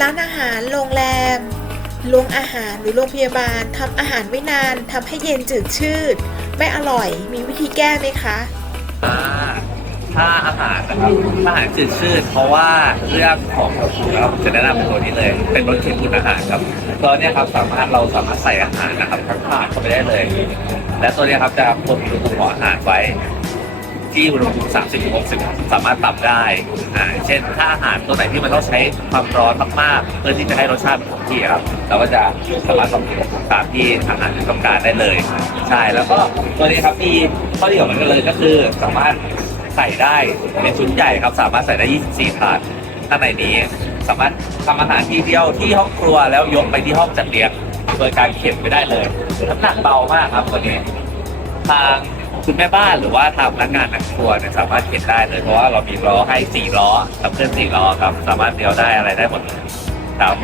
ร้านอาหาร โรงแรม โรงอาหารหรือโรงพยาบาลทำอาหารไว้นานทำให้เย็นจืดชืด ไม่อร่อย มีวิธีแก้ไหมคะ อ่าถ้าอาหารนะครับถ้าอาหารจืดชืดเพราะว่าเรื่องของนะครับจะแนะนำเป็นตัวนี้เลย เป็นรสเค็มคุณอาหารครับตัวเนี้ยครับสามารถเราสามารถใส่อาหารนะครับทั้งถาดเข้าไปได้เลย และตัวเนี้ยครับจะควบคุมหภูมิของอาหารไว้ ที่อุณหภูมิ 30 60 สามารถปรับได้อ่าเช่น ถ้าอาหารตัวไหนที่มันต้องใช้ความร้อนมากๆ เพื่อที่จะให้รสชาติมันคงที่ครับ เราก็จะสามารถปรับตามที่อาหารต้องการได้เลย ใช่ แล้วก็ตัวนี้ครับมีข้อดีของมันก็เลยก็คือสามารถใส่ได้เป็นชุดใหญ่ครับ สามารถใส่ได้ 24 ถาดข้างในนี้ สามารถทำอาหารทีเดียวที่ห้องครัวแล้วยกไปที่ห้องจัดเลี้ยงโดยการเข็นไปได้เลยน้ำหนักเบามากครับตัวนี้ ทาง คุณแม่บ้านหรือว่าทางพนักงานนักครัวเนี่ยสามารถเข็นได้เลยเพราะว่าเรามีล้อให้สี่ล้อขับเคลื่อนสี่ล้อครับสามารถเลี้ยวได้อะไรได้หมดเลยครับ